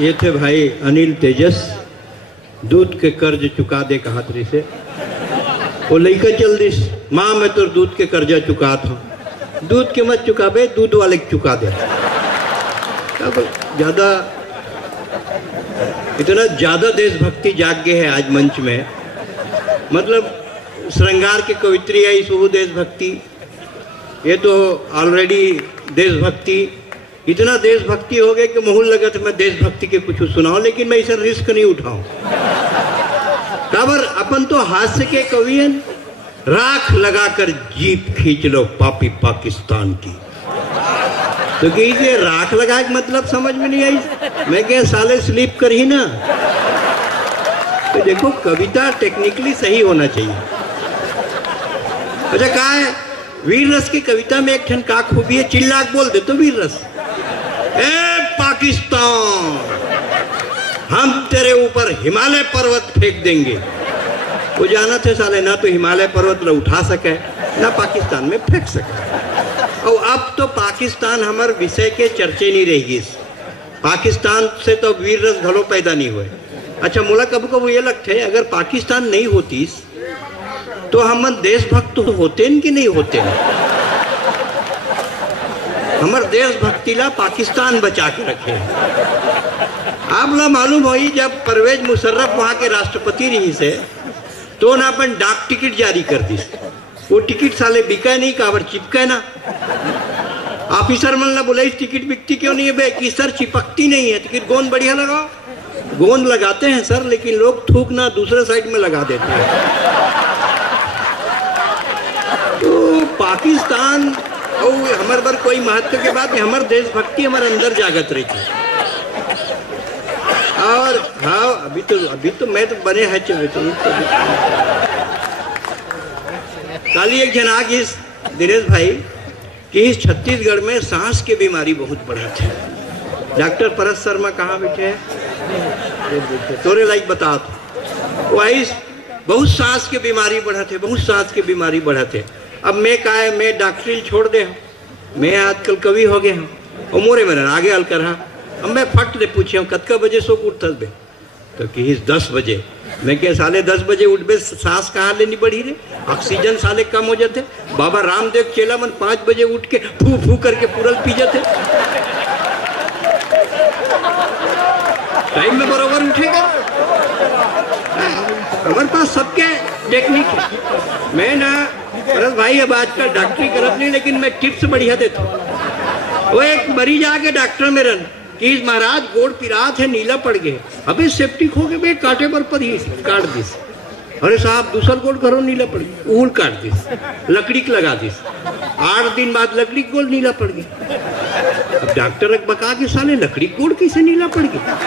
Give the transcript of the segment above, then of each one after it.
ये थे भाई अनिल तेजस, दूध के कर्ज चुका दे कहातरी से। वो लइका चल दिस, माँ मैं तो दूध के कर्जा चुका था। दूध के मत चुका बे, दूध वाले के चुका दे। ज्यादा इतना ज्यादा देशभक्ति जाग गए है आज मंच में। मतलब श्रृंगार के कवित्री आई सो देशभक्ति, ये तो ऑलरेडी देशभक्ति, इतना देशभक्ति हो गया कि मुहुल लगा था मैं देशभक्ति के कुछ सुनाऊं, लेकिन मैं इसे रिस्क नहीं उठाऊं। खबर अपन तो हास्य के कवि हैं। राख लगाकर जीप खींच लो पापी पाकिस्तान की। तो कि ये राख लगा के मतलब समझ में नहीं आई। मैं क्या साले स्लीप कर ही ना। तो देखो कविता टेक्निकली सही होना चाहिए। अच्छा कहा है वीर रस की कविता में एक ठन का खूबी है, चिल्ला के बोल दे तो वीर रस। ए पाकिस्तान, हम तेरे ऊपर हिमालय पर्वत फेंक देंगे। वो जाना थे साले ना तो हिमालय पर्वत न उठा सके ना पाकिस्तान में फेंक सके। और अब तो पाकिस्तान हमारे विषय के चर्चे नहीं रहेगी। पाकिस्तान से तो वीर रस घलो पैदा नहीं हुए। अच्छा मोला कभी कभी ये लगता है अगर पाकिस्तान नहीं होती तो हम देशभक्त होते हैं कि नहीं होते हैं। हमारे देशभक्ति ला पाकिस्तान बचा के रखे। आप ला मालूम हो जब परवेज मुशर्रफ वहाँ के राष्ट्रपति रही से तो ना अपन डाक टिकट जारी कर दी। वो टिकट साले बिका नहीं, काबर चिपका ना। ऑफिसर मन ला बोला इस टिकट बिकती क्यों नहीं है बे? कि सर चिपकती नहीं है टिकट, गोंद बढ़िया लगाओ। गोंद लगाते हैं सर, लेकिन लोग थूक ना दूसरे साइड में लगा देते हैं। तो पाकिस्तान और हमारे पर कोई महत्व के बाद हमारे देशभक्ति हमारे अंदर जागत रही थी। और हाँ अभी तो मैं तो बने है चले तो कल एक जन आ गई दिनेश भाई कि इस छत्तीसगढ़ में सांस की बीमारी बहुत बढ़ा थे। डॉक्टर परस शर्मा कहाँ बैठे हैं तोरे लाइक बता तो वाइस बहुत सांस की बीमारी बढ़ा थे, बहुत सांस की बीमारी बढ़ा थे। अब मैं का है मैं डॉक्टरी छोड़ दे हूँ, मैं आजकल कवि हो गया हूँ और मोरे मेरे आगे हल कर। अब मैं फट ले पूछे हूँ कतका बजे सो उठत बे? तो कि 10 बजे। मैं क्या साले 10 बजे उठ बे, सांस कहाँ लेनी बढ़ी रे? ऑक्सीजन साले कम हो जाते। बाबा रामदेव चेला मन 5 बजे उठ के फू फू करके पूरल पी जाते। टाइम में बराबर उठेगा। हमारे पास सबके टेक्निक है। मैं ना परस भाई अब आजकल डॉक्टरी करत नहीं, लेकिन मैं टिप्स बढ़िया देता हूँ। वो एक मरीज आके डॉक्टर में रन कि महाराज गोड़ पिरात है, नीला पड़ गए। अबे सेप्टिक हो गए बे, काटे पर ही काट दिस। अरे साहब दूसर गोड़ करो नीला पड़ गया, ऊल काट दिस, लकड़ी लगा दिस। 8 दिन बाद लकड़ी गोड़ नीला पड़ गया। अब डॉक्टर बका के साले लकड़ी गोड़ कैसे नीला पड़ गया?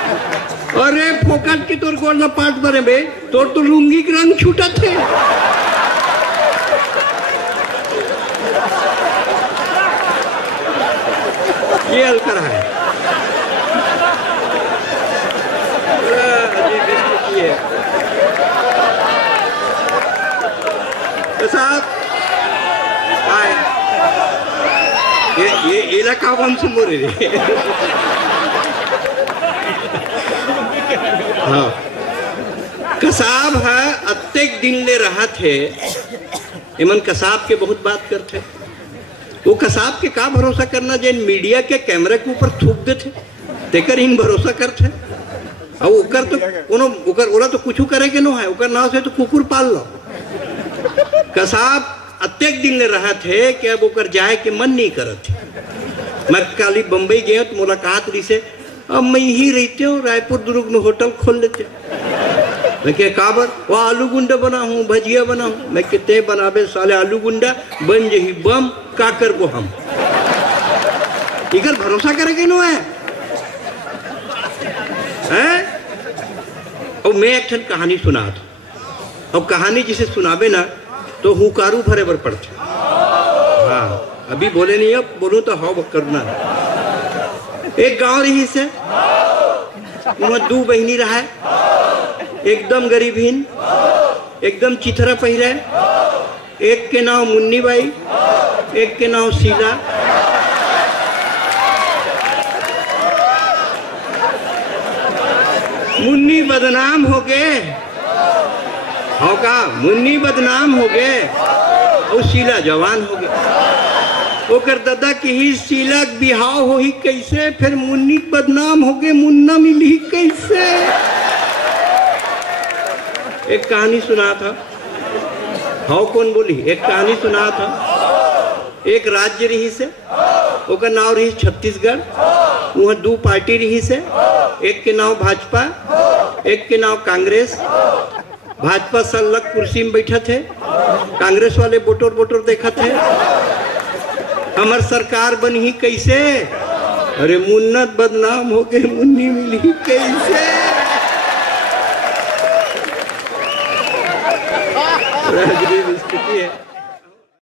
अरे फोकट के तोर गोड़ पाट बने बे, तोर तो लुंगी के रंग छूटा थे। ये हल करा है। तो साहब ये इलाका कौन से मोरे रे? हाँ कसाब है अत्येक दिन ले रहा थे। इमन कसाब के बहुत बात करते। वो कसाब के का भरोसा करना जिन मीडिया के कैमरे के ऊपर थूक देते तेकर इन भरोसा करते। और उकर तो कोनो उकर ओला तो कुछ करे के नो है, उकर नाव से तो कुकुर पाल लो। कसाब अत्येक दिन ले रहा थे कि अब उकर जाए के मन नहीं करत थे। मैं काली बम्बई गए तो मुलाकात रही से, अब मैं ही रहते हूँ रायपुर दुर्ग में होटल खोल लेते। मैं क्या काबर वो आलू गुंडा बना हूँ, भजिया बना हूँ। मैं कितने बनाबे साले आलू गुंडा बन जही बम काकर को हम इकर भरोसा करेंगे नो है? और मैं एक ठन कहानी सुना था, और कहानी जिसे सुनाबे ना तो हुकारू भरे बर पड़ते। हाँ अभी बोले नहीं, अब बोलूं तो हाव करना। एक गांव रही से वहाँ 2 बहनी रहा है, एकदम गरीबहीन, एकदम चिथरा पहिरे। एक के नाम मुन्नी बाई, एक के नाम शीला। मुन्नी बदनाम हो गए, हो का मुन्नी बदनाम हो गए और शीला जवान हो गए। ओकर दादा की ही शीला बिहाव हो ही कैसे, फिर मुन्नी बदनाम हो गए, मुन्ना मिली कैसे। एक कहानी सुना था, हाँ कौन बोली, एक कहानी सुना था। एक राज्य रही से, ओकर नाम रही छत्तीसगढ़। वहाँ दो पार्टी रही से, एक के नाम भाजपा, एक के नाम कांग्रेस। भाजपा सल्लक कुर्सी में बैठा थे, कांग्रेस वाले बोटोर बोटोर देखा थे। हमार सरकार बनी कैसे, अरे मुन्नत बदनाम हो गए, मुन्नी मिली कैसे। स्थिति है।